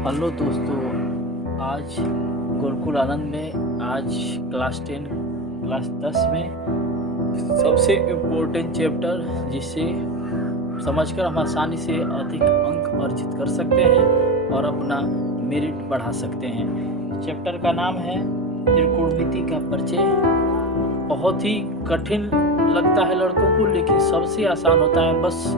Hello दोस्तों, आज गुरुकुल आनंद में आज क्लास 10 में सबसे इम्पोर्टेंट चैप्टर जिसे समझकर हम आसानी से अधिक अंक अर्जित कर सकते हैं और अपना मेरिट बढ़ा सकते हैं। चैप्टर का नाम है त्रिकोणमिति का परिचय। बहुत ही कठिन लगता है लड़कों को, लेकिन सबसे आसान होता है। बस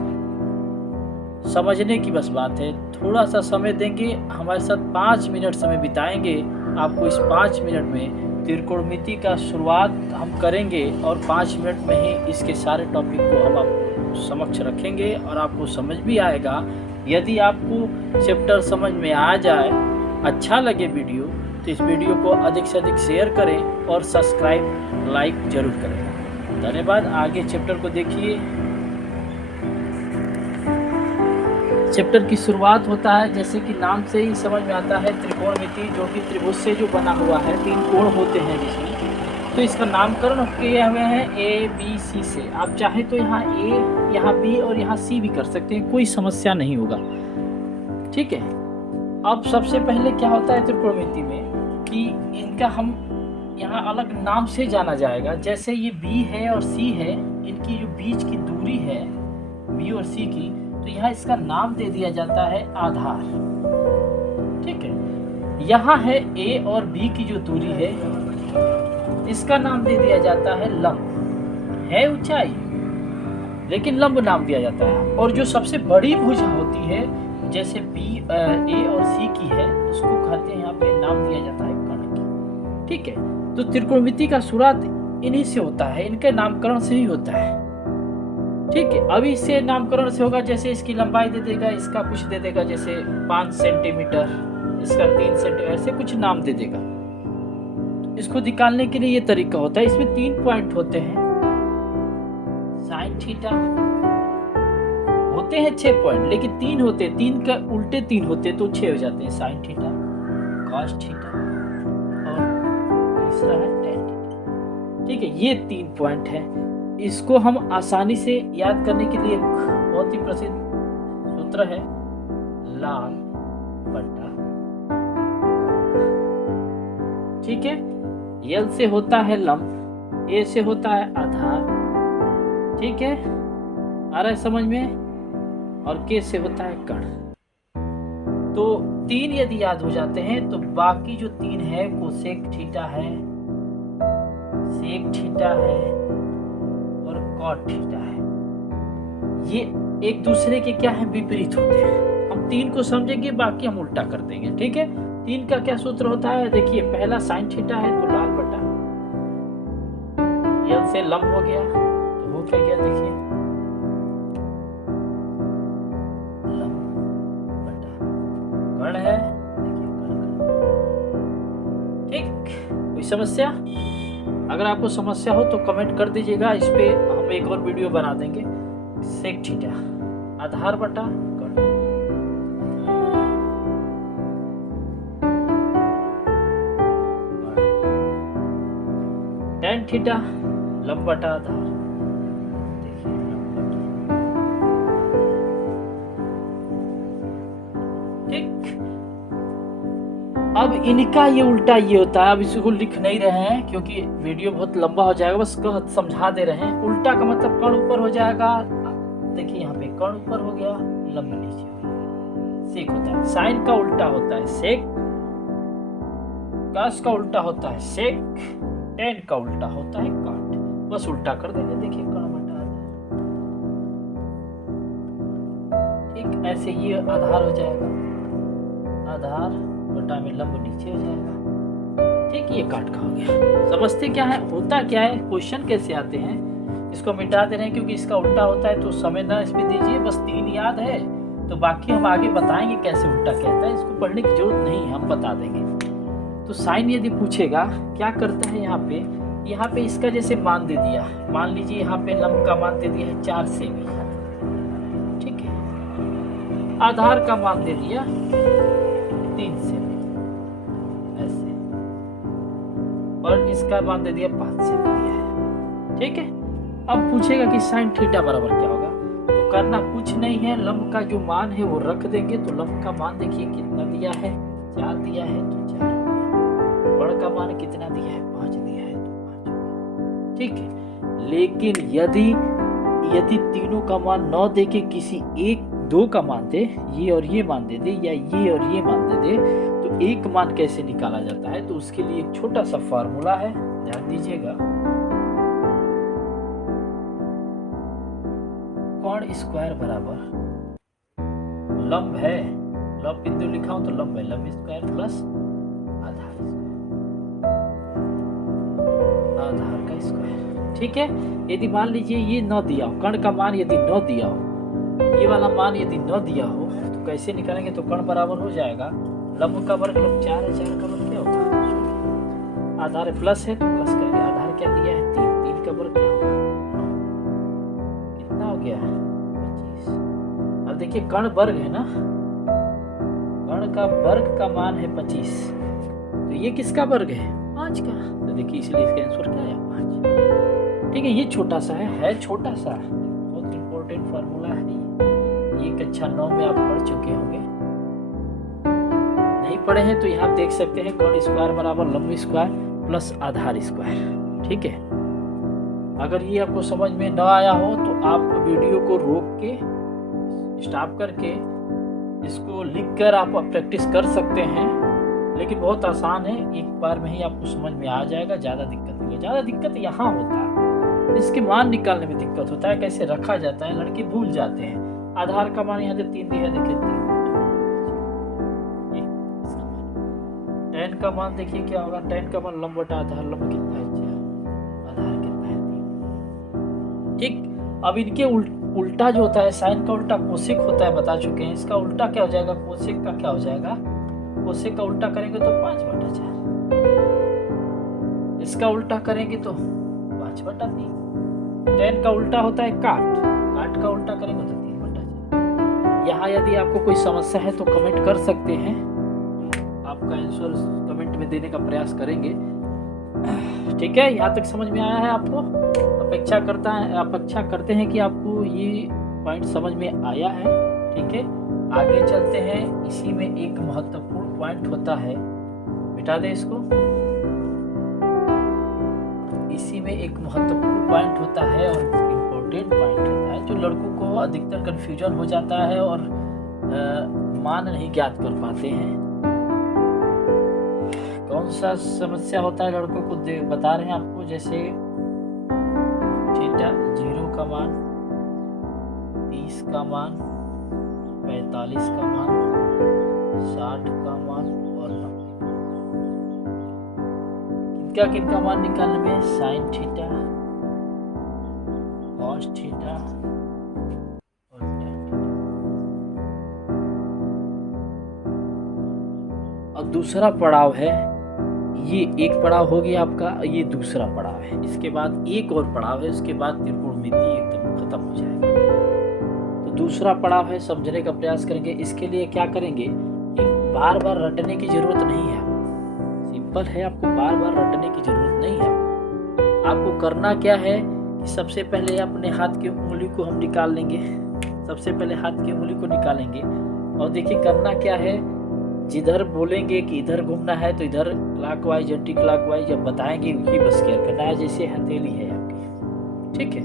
समझने की बस बात है। थोड़ा सा समय देंगे, हमारे साथ 5 मिनट समय बिताएंगे। आपको इस 5 मिनट में त्रिकोणमिति का शुरुआत हम करेंगे और 5 मिनट में ही इसके सारे टॉपिक को हम आपको समक्ष रखेंगे और आपको समझ भी आएगा। यदि आपको चैप्टर समझ में आ जाए, अच्छा लगे वीडियो, तो इस वीडियो को अधिक से अधिक शेयर करें और सब्सक्राइब लाइक जरूर करें। धन्यवाद। आगे चैप्टर को देखिए। चैप्टर की शुरुआत होता है, जैसे कि नाम से ही समझ में आता है, त्रिकोणमिति, जो कि त्रिभुज से जो बना हुआ है। 3 कोण होते हैं जिसमें, तो इसका नामकरण किए हुए हैं ए बी सी से। आप चाहे तो यहाँ ए, यहाँ बी और यहाँ सी भी कर सकते हैं, कोई समस्या नहीं होगा। ठीक है। अब सबसे पहले क्या होता है त्रिकोणमिति में कि इनका हम यहाँ अलग नाम से जाना जाएगा। जैसे ये बी है और सी है, इनकी जो बीच की दूरी है बी और सी की, तो यहाँ इसका नाम दे दिया जाता है आधार। ठीक है। यहाँ है ए और बी की जो दूरी है, इसका नाम दे दिया जाता है लंब। है ऊंचाई, लेकिन लंब नाम दिया जाता है। और जो सबसे बड़ी भुजा होती है, जैसे बी ए और सी की है, उसको कहते हैं, यहाँ पे नाम दिया जाता है कर्ण की। ठीक है। तो त्रिकोणमिति का शुरुआत इन्हीं से होता है, इनके नामकरण से ही होता है। ठीक है। अभी इससे नामकरण से होगा, जैसे इसकी लंबाई दे देगा, इसका कुछ दे देगा, जैसे 5 सेंटीमीटर, इसका 3 सेंटीमीटर, ऐसे कुछ नाम दे देगा। इसको निकालने के लिए ये तरीका होता है। इसमें 3 पॉइंट होते हैं। साइन थीटा होते हैं 6 पॉइंट, लेकिन 3 होते हैं, 3 का उल्टे 3 होते हैं, तो 6 हो जाते हैं। साइन थीटा, कॉस थीटा और तीसरा है टेन थीटा। ठीक है। ये 3 पॉइंट है। इसको हम आसानी से याद करने के लिए एक बहुत ही प्रसिद्ध सूत्र है, लाल बटा। ठीक है। यल से होता है लंब, ए से होता है आधार। ठीक है, आ रहा है समझ में, और के से होता है कर्ण। तो 3 यदि याद हो जाते हैं, तो बाकी जो 3 है, कोसेक थीटा है, सेक थीटा है और कॉट थीटा है। ये एक दूसरे के क्या है, विपरीत होते हैं। हम 3 को समझेंगे, बाकी हम उल्टा कर देंगे। ठीक है। 3 का क्या सूत्र होता है, देखिए, पहला साइन थीटा है, तो लाल बटा यल से लंब हो गया, तो वो क्या गया, देखिए, लंब बटा कर्ण है, देखिए कर्ण। ठीक। कोई समस्या? अगर आपको समस्या हो तो कमेंट कर दीजिएगा, इस पे हम एक और वीडियो बना देंगे। सेक थीटा, आधार बटा कर्ण। टेन थीटा, लंब बटा आधार। देखिए, लंब बटा। ठीक। अब इनका ये उल्टा ये होता है। अब इसको लिख नहीं रहे हैं क्योंकि वीडियो बहुत लंबा हो जाएगा, बस समझा दे रहे हैं। उल्टा का मतलब कर्ण ऊपर हो जाएगा। देखिए, यहाँ पे कर्ण ऊपर हो गया, लंब नीचे हो गया। सेक होता है, साइन का उल्टा होता है सेक, कॉस का उल्टा होता है सेक, टेन का उल्टा होता है कॉट। बस उल्टा कर देंगे, देखिए, कर्ण बटा आधार। ठीक। ऐसे ये आधार हो जाएगा, आधार बटा में लंब नीचे हो जाएगा। ठीक। ये काट का हो गया। समझते क्या है, होता क्या है, क्वेश्चन कैसे आते हैं, इसको मिटा दे रहे हैं क्योंकि इसका उल्टा होता है, तो समय ना इसमें दीजिए। बस 3 याद है, तो बाकी हम आगे बताएंगे कैसे उल्टा कहता है। इसको पढ़ने की जरूरत नहीं, हम बता देंगे। तो साइन यदि पूछेगा, क्या करता है, यहाँ पे इसका जैसे मान दे दिया। मान लीजिए यहाँ पे लंब का मान दे दिया है 4 सेमी। ठीक है। आधार का मान दे दिया 3 सेमी, ऐसे, और इसका मान दे दिया 5 सेमी दिया है। ठीक है। अब पूछेगा कि साइन थीटा बराबर क्या होगा, तो करना कुछ नहीं है, लंब का जो मान है वो रख देंगे। तो लंब का मान देखिए कितना दिया है, 4 दिया है तो 4 हो गया। कर्ण का मान कितना दिया है, 5 दिया है तो 5 हो गया। ठीक है, लेकिन यदि तीनों का मान 9 दे के किसी एक दो का मान दे, ये और ये मान दे दे या ये और ये मान दे दे, तो एक मान कैसे निकाला जाता है? तो उसके लिए एक छोटा सा फार्मूला है, ध्यान दीजिएगा। कर्ण स्क्वायर बराबर लंब है, लंब बिंदु लिखा हूं तो लंब है, लंब स्क्वायर प्लस आधार का स्क्वायर। ठीक है, यदि मान लीजिए ये 9 दिया हो, कर्ण का मान यदि 9 दिया हो, ये वाला मान यदि 9 दिया हो, तो कैसे निकालेंगे? तो कर्ण बराबर हो जाएगा लंब का वर्ग लंब 4 है, 4 का वर्ग क्या होगा, आधार प्लस है तो प्लस करेंगे, आधार क्या दिया है 3, 3 का वर्ग क्या होगा 9, कितना हो गया 25। अब देखिए कर्ण वर्ग है ना, कर्ण का वर्ग का मान है 25, तो ये किसका वर्ग है 5 का, तो देखिए इसलिए इसका आंसर क्या है 5। ठीक है, ये छोटा सा है छोटा सा, बहुत इंपॉर्टेंट फार्मूला है ये कक्षा 9 में आप पढ़ चुके होंगे। नहीं पढ़े हैं तो यहाँ देख सकते हैं, कर्ण स्क्वायर बराबर लंब स्क्वायर प्लस आधार स्क्वायर। ठीक है, अगर ये आपको समझ में न आया हो तो आप वीडियो को रोक के स्टॉप करके इसको लिखकर आप प्रैक्टिस कर सकते हैं, लेकिन बहुत आसान है, एक बार में ही आपको समझ में आ जाएगा, ज़्यादा दिक्कत नहीं है। ज़्यादा दिक्कत यहाँ होता है, इसके मान निकालने में दिक्कत होता है, कैसे रखा जाता है, लड़के भूल जाते हैं। आधार का मान यहाँ से 3 दिया, देखिए 3, tan का मान देखिए क्या होगा, tan का मान लंब बटा आधार, लंब कितना है 4, आधार कितना है 3। ठीक, अब इनके उल्टा जो होता है, साइन का उल्टा कोसेक होता है, बता चुके हैं। इसका उल्टा क्या हो जाएगा, कोसेक का क्या हो जाएगा, कोसेक का उल्टा करेंगे तो 5/4, इसका उल्टा करेंगे तो 5/3। tan का उल्टा होता है काट का उल्टा करेंगे तो 3/4। यहाँ यदि आपको कोई समस्या है तो कमेंट कर सकते हैं, आपका आंसर कमेंट में देने का प्रयास करेंगे। ठीक है, यहाँ तक समझ में आया है आपको? अपेक्षा करते हैं कि आपको ये पॉइंट समझ में आया है। ठीक है, आगे चलते हैं। इसी में एक महत्वपूर्ण पॉइंट होता है, मिटा दे इसको। इसी में एक महत्वपूर्ण पॉइंट होता है और इम्पोर्टेंट पॉइंट होता है, जो लड़कों को अधिकतर कंफ्यूजन हो जाता है और मान नहीं ज्ञात कर पाते हैं। कौन सा समस्या होता है लड़कों को बता रहे हैं आपको, जैसे थीटा 0 का मान, 30 का मान, 45 का मान, 60 का मान और 90। किनका मान निकालने में, साइन थीटा, कॉस थीटा और tan थीटा। और दूसरा पड़ाव है, ये एक पड़ाव हो गया आपका, ये दूसरा पड़ाव है, इसके बाद एक और पड़ाव है, उसके बाद त्रिकोणमिति एकदम खत्म हो जाएगा। तो दूसरा पड़ाव है, समझने का प्रयास करेंगे। इसके लिए क्या करेंगे कि बार बार रटने की जरूरत नहीं है, सिंपल है, आपको बार बार रटने की जरूरत नहीं है। आपको करना क्या है कि सबसे पहले अपने हाथ की उंगली को हम निकाल लेंगे, सबसे पहले हाथ की उंगली को निकालेंगे और देखिए करना क्या है, जिधर बोलेंगे कि इधर घूमना है तो इधर क्लॉकवाइज एंटी क्लॉकवाइज जब बताएंगे उसी बस केयर करना है, जैसे हथेली है आपकी। ठीक है,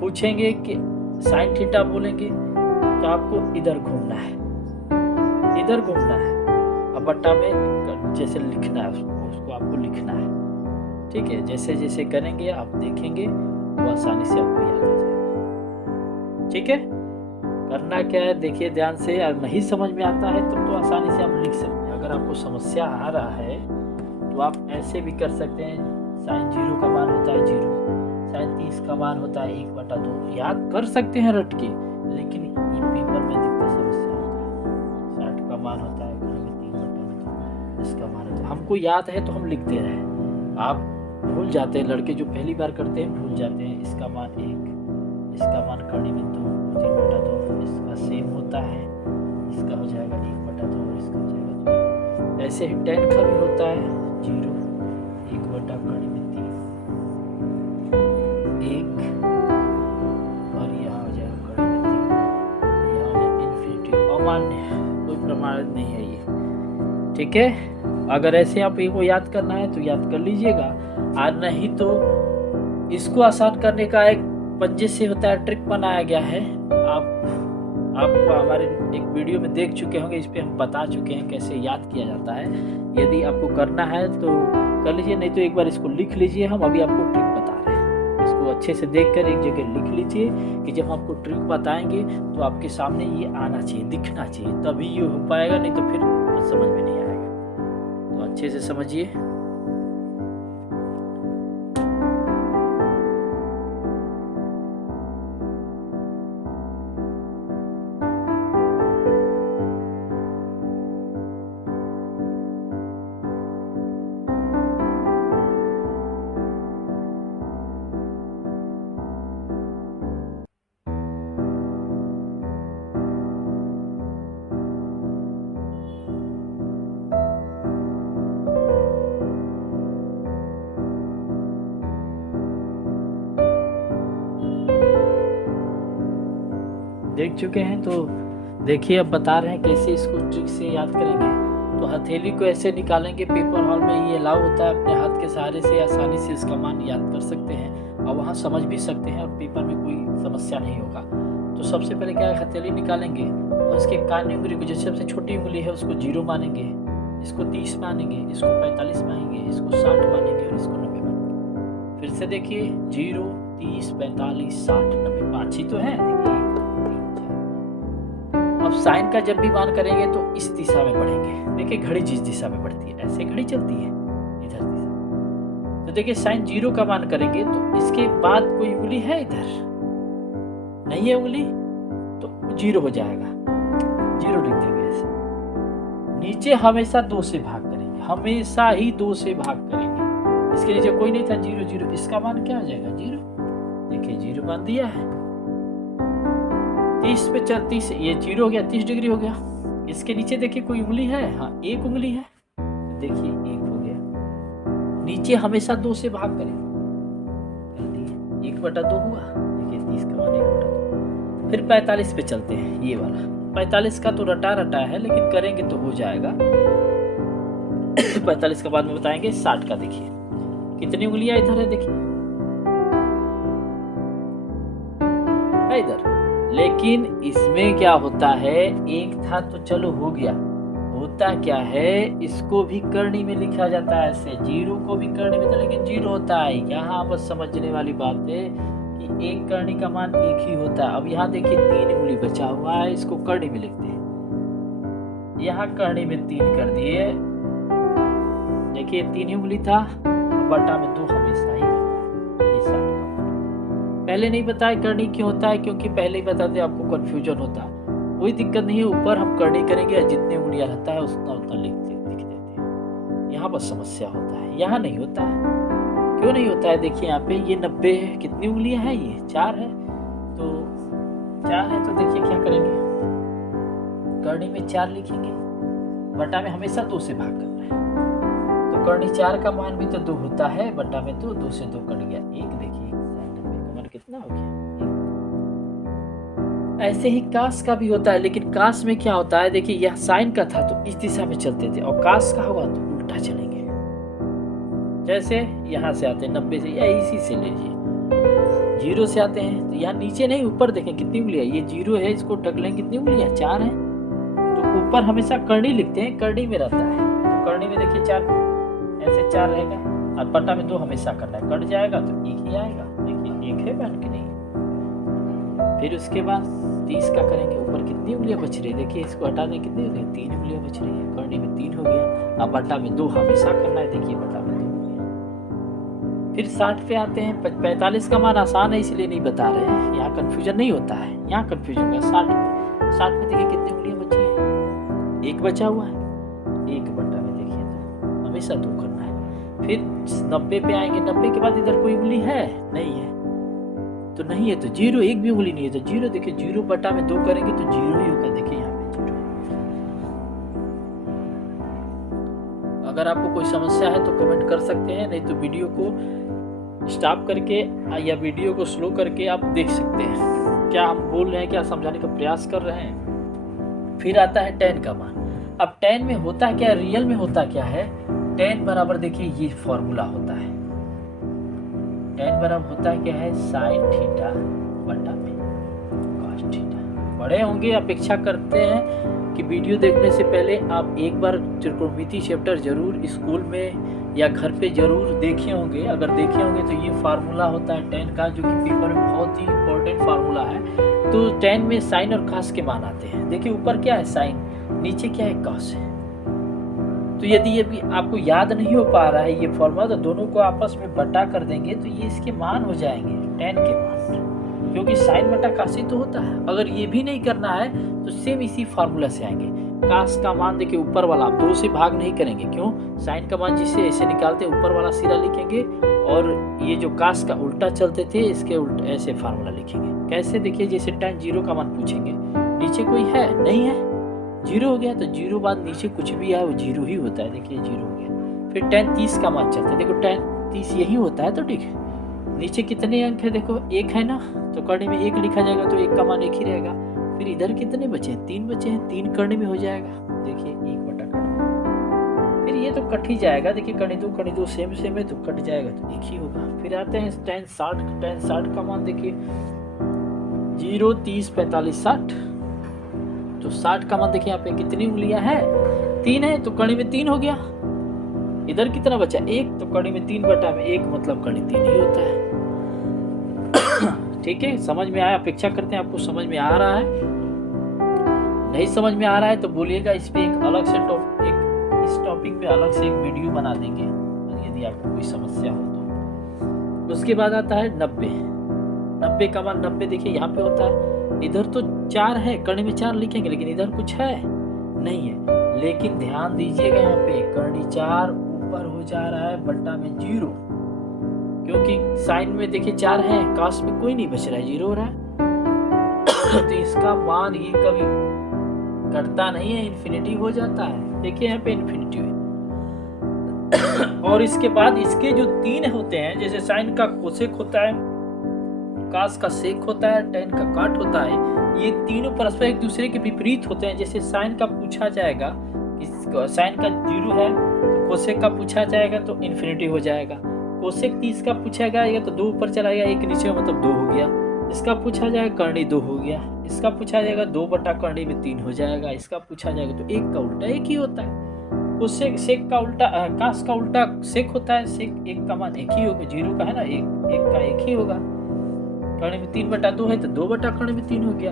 पूछेंगे कि साइन थीटा बोलेंगे तो आपको इधर घूमना है, इधर घूमना है, अब बट्टा में जैसे लिखना है उसको आपको लिखना है। ठीक है, जैसे जैसे करेंगे आप देखेंगे वो आसानी से आपको याद आ जाएगा। ठीक है, करना क्या है देखिए ध्यान से, अगर नहीं समझ में आता है तब तो आसानी से आप लिख सकते हैं। अगर आपको समस्या आ रहा है तो आप ऐसे भी कर सकते हैं, साइन 0 का मान होता है 0, साइन 30 का मान होता है 1/2, याद कर सकते हैं रट के, लेकिन ये पेपर में दिखता समस्या होता है। 60 का मान होता है 3/2, इसका मान होता है, हमको याद है तो हम लिखते रहे, आप भूल जाते हैं, लड़के जो पहली बार करते हैं भूल जाते हैं। इसका मान 1, इसका मान कड़ी में 2, 3/2, इसका सेम होता है, इसका हो जाएगा 1/2 और इसका हो जाएगा 0। ऐसे ही tan का भी होता है 0, 1/3 1 और यहाँ हो जाएगा 3। ठीक है, अगर ऐसे आप को याद करना है तो याद कर लीजिएगा, और नहीं तो इसको आसान करने का एक पंजे से होता है ट्रिक बनाया गया है। आप हमारे एक वीडियो में देख चुके होंगे, इस पे हम बता चुके हैं कैसे याद किया जाता है। यदि आपको करना है तो कर लीजिए, नहीं तो एक बार इसको लिख लीजिए। हम अभी आपको ट्रिक बता रहे हैं, इसको अच्छे से देखकर एक जगह लिख लीजिए कि जब आपको ट्रिक बताएंगे तो आपके सामने ये आना चाहिए, दिखना चाहिए, तभी ये हो पाएगा, नहीं तो फिर समझ में नहीं आएगा। तो अच्छे से समझिए। देख चुके हैं तो देखिए, अब बता रहे हैं कैसे इसको ट्रिक से याद करेंगे। तो हथेली को ऐसे निकालेंगे, पेपर हॉल में ये अलाउ होता है, अपने हाथ के सहारे से आसानी से इसका मान याद कर सकते हैं और वहाँ समझ भी सकते हैं, और पेपर में कोई समस्या नहीं होगा। तो सबसे पहले क्या है, हथेली निकालेंगे और इसके कान उंगली को, जैसे सबसे छोटी उंगली है उसको 0 मानेंगे, इसको 30 मानेंगे, इसको 45 मानेंगे, इसको 60 मानेंगे और इसको 90 मानेंगे। फिर से देखिए, 0, 30, 45, 60, 90, 5 ही तो है। अब साइन का जब भी मान करेंगे तो इस दिशा में बढ़ेंगे। देखिए घड़ी जिस दिशा में बढ़ती है ऐसे घड़ी चलती है, इधर दिशा। तो देखिए साइन 0 का मान करेंगे तो इसके बाद कोई उंगली है इधर नहीं है उंगली, तो 0 हो जाएगा, 0 लिख देंगे ऐसे। नीचे हमेशा 2 से भाग करेंगे, हमेशा ही 2 से भाग करेंगे। इसके नीचे कोई नहीं था, 0 0, इसका मान क्या हो जाएगा, 0। देखिए 0 मान दिया है। 30 पे 30, ये 0 हो गया, 30 डिग्री हो गया। इसके नीचे देखिए कोई उंगली है, हाँ 1 उंगली है, देखिए 1 हो गया। नीचे हमेशा 2 से भाग करें, 1/2 हुआ। देखिए 30 का मान 1/2। फिर 45 पे चलते हैं, ये वाला 45 का तो रटा है, लेकिन करेंगे तो हो जाएगा। 45 का बाद में बताएंगे। 60 का देखिए कितनी उंगलियां इधर है, देखिए है इधर, लेकिन इसमें क्या होता है, एक था तो चलो हो गया, होता क्या है, इसको भी करनी में लिखा जाता है ऐसे, 0 को भी करनी में था, लेकिन 0 होता है। यहाँ बस समझने वाली बात है कि एक करनी का मान 1 ही होता है। अब यहाँ देखिए 3 उंगली बचा हुआ है, इसको करनी में लिखते हैं। यहाँ करनी में 3 कर दिए, देखिए 3 ही उंगली था, बटा में 2 हमेशा ही होता है। ये 60 का पहले नहीं बताया करनी क्यों होता है, क्योंकि पहले ही बताते आपको कंफ्यूजन होता। कोई दिक्कत नहीं है, ऊपर हम करनी करेंगे, जितने उंगलियां रहता है उतना लिख देते हैं। यहाँ बस समस्या होता है, यहाँ नहीं होता है। क्यों नहीं होता है, देखिए यहाँ पे ये 90 है, कितनी उंगलियां हैं, ये 4 है, तो 4 है, तो देखिए क्या करेंगे, करनी में 4 लिखेंगे, बटा में हमेशा 2 से भाग करना है। तो करनी 4 का मान भी तो 2 होता है, बटा में 2 से 2 कट गया 1। देखिए कितना हो गया। ऐसे ही कास का भी होता है, लेकिन कास में क्या होता है, देखिए यह साइन का था तो इस दिशा में चलते थे, और कास का होगा तो उल्टा चलेंगे। जैसे यहाँ से आते हैं 90 से, या इसी से लीजिए 0 से आते हैं, तो यहाँ नीचे नहीं ऊपर देखें कितनी उंगलियां, ये 0 है, इसको ढक लें, कितनी उंगलियां, 4 है। तो ऊपर हमेशा करनी लिखते हैं, करनी में रहता है, तो करनी में देखिए 4, ऐसे 4 रहेगा, और बटा में 2 हमेशा करना है, कट जाएगा तो 1 ही आएगा। देखिए 1 है बन के नहीं। फिर उसके बाद 30 का करेंगे, ऊपर कितनी उंगलियां बच रही है, देखिए इसको हटा दें, कितनी हो गई, 3 उंगलियां बच रही है, करनी में 3 हो गया। अब बटा में 2 हमेशा करना है, देखिए बटा में 2 हो गया। फिर 60 पे आते हैं। 45 का मान आसान है इसलिए नहीं बता रहे हैं, यहाँ कंफ्यूजन नहीं होता है, यहाँ कंफ्यूजन होगा। 60 में देखिए कितनी उंगलियां बची है, 1 बचा हुआ है, 1 बटा में देखिए तो हमेशा 2 करना है। फिर 90 पे आएंगे, 90 के बाद इधर कोई उंगली है नहीं है, तो नहीं है तो 0, एक भी उंगली नहीं है तो 0। देखिए 0 बटा में 2 करेंगे तो 0 ही होगा, देखिए यहाँ पे 0। अगर आपको कोई समस्या है तो कमेंट कर सकते हैं, नहीं तो वीडियो को स्टॉप करके या वीडियो को स्लो करके आप देख सकते हैं क्या हम बोल रहे हैं, क्या समझाने का प्रयास कर रहे हैं। फिर आता है tan का मान। अब tan में होता क्या है, रियल में होता क्या है, tan बराबर देखिए ये फॉर्मूला होता है, tan बराबर होता है क्या है, sin थीटा बटा में cos थीटा। बड़े होंगे, अपेक्षा करते हैं कि वीडियो देखने से पहले आप एक बार त्रिकोणमिति चैप्टर जरूर स्कूल में या घर पे जरूर देखे होंगे। अगर देखे होंगे तो ये फार्मूला होता है tan का, जो कि पेपर में बहुत ही इंपॉर्टेंट फार्मूला है। तो tan में साइन और cos के मान आते हैं। देखिए ऊपर क्या है साइन, नीचे क्या है cos है। तो यदि ये भी आपको याद नहीं हो पा रहा है ये फॉर्मूला, तो दोनों को आपस में बटा कर देंगे तो ये इसके मान हो जाएंगे, tan के मान, क्योंकि साइन बटा cos ही तो होता है। अगर ये भी नहीं करना है तो सेम इसी फार्मूला से आएंगे। cos का मान देखिए ऊपर वाला आप 2 से भाग नहीं करेंगे, क्यों, साइन का मान जिसे ऐसे निकालते हैं ऊपर वाला सिरा लिखेंगे, और ये जो cos का उल्टा चलते थे इसके उल्टा ऐसे फार्मूला लिखेंगे। कैसे, देखिए जैसे tan 0 का मान पूछेंगे, नीचे कोई है नहीं है, 0 हो गया, तो 0 बाद नीचे कुछ भी आए वो 0 ही होता है। देखिए 0 हो गया। फिर tan 30 का मान चलता है, देखो tan 30 यही होता है, तो ठीक है। नीचे कितने अंक है, देखो 1 है ना, तो करने में 1 लिखा जाएगा, तो 1 का मान 1 ही रहेगा। फिर इधर कितने बचे हैं, 3 बचे हैं, 3 करने में हो जाएगा, देखिए 1 बटा करने। फिर ये तो कट ही जाएगा, देखिए करने दो सेम है तो कट जाएगा, तो 1 ही होगा। फिर आते हैं tan 60 का मान देखिए 0, 30, 45, 60। तो 60 का मान देखिए यहाँ पे कितनी उंगलियां हैं, 3 है, तो कड़ी में 3 हो गया। इधर कितना बचा, 1, तो कड़ी में 3 बटा में 1, मतलब कड़ी 3 ही होता है। ठीक है, समझ में आया, अपेक्षा करते हैं आपको समझ में आ रहा है। नहीं समझ में आ रहा है तो बोलिएगा, इस पे एक अलग से इस टॉपिक पे अलग से एक वीडियो बना देंगे यदि आपको कोई समस्या हो तो। उसके बाद आता है 90 का मान 90 देखिए यहाँ पे होता है, इधर तो 4 है, करने में 4 लिखेंगे, लेकिन इधर कुछ है नहीं है। लेकिन ध्यान दीजिएगा यहाँ पे करनी 4 ऊपर हो जा रहा है बट्टा में 0, क्योंकि साइन में देखिए 4 है, cos में कोई नहीं बच रहा है, 0 हो रहा है। तो इसका मान ये कभी घटता नहीं है, इन्फिनिटी हो जाता है। देखिए यहाँ पे इन्फिनिटी है। और इसके बाद इसके जो 3 होते हैं, जैसे साइन का कोसेक होता है, cos का सेक होता है, tan का काट होता है, ये तीनों परस्पर एक दूसरे के विपरीत होते हैं। जैसे साइन का पूछा जाएगा कि साइन का 0 है तो कोसेक का पूछा जाएगा तो इन्फिनिटी हो जाएगा। कोसेक 30 का पूछा जाएगा तो 2 ऊपर चला गया, 1 नीचे, मतलब 2 हो गया। इसका पूछा जाएगा करनी 2 हो गया। इसका पूछा जाएगा 2 बटा करनी में 3 हो जाएगा। इसका पूछा जाएगा तो 1 का उल्टा 1 ही होता है। कोसेक सेक का उल्टा cos का उल्टा सेक होता है, सेक 1 का मान 1 ही होगा, 0 का है ना, 1 का 1 ही होगा। करने में 3 बटा 2 है तो 2 बटा करने में 3 हो गया।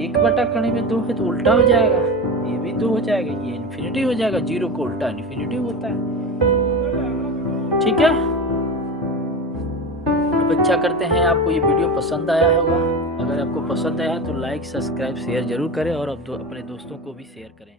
1 बटा करने में 2 है तो उल्टा हो जाएगा, ये भी 2 हो जाएगा, ये इन्फिनिटी हो जाएगा। 0 को उल्टा इन्फिनिटी होता है। ठीक है, अपेक्षा करते हैं आपको ये वीडियो पसंद आया होगा। अगर आपको पसंद आया तो लाइक, सब्सक्राइब, शेयर जरूर करें, और अब अपने दोस्तों को भी शेयर करें।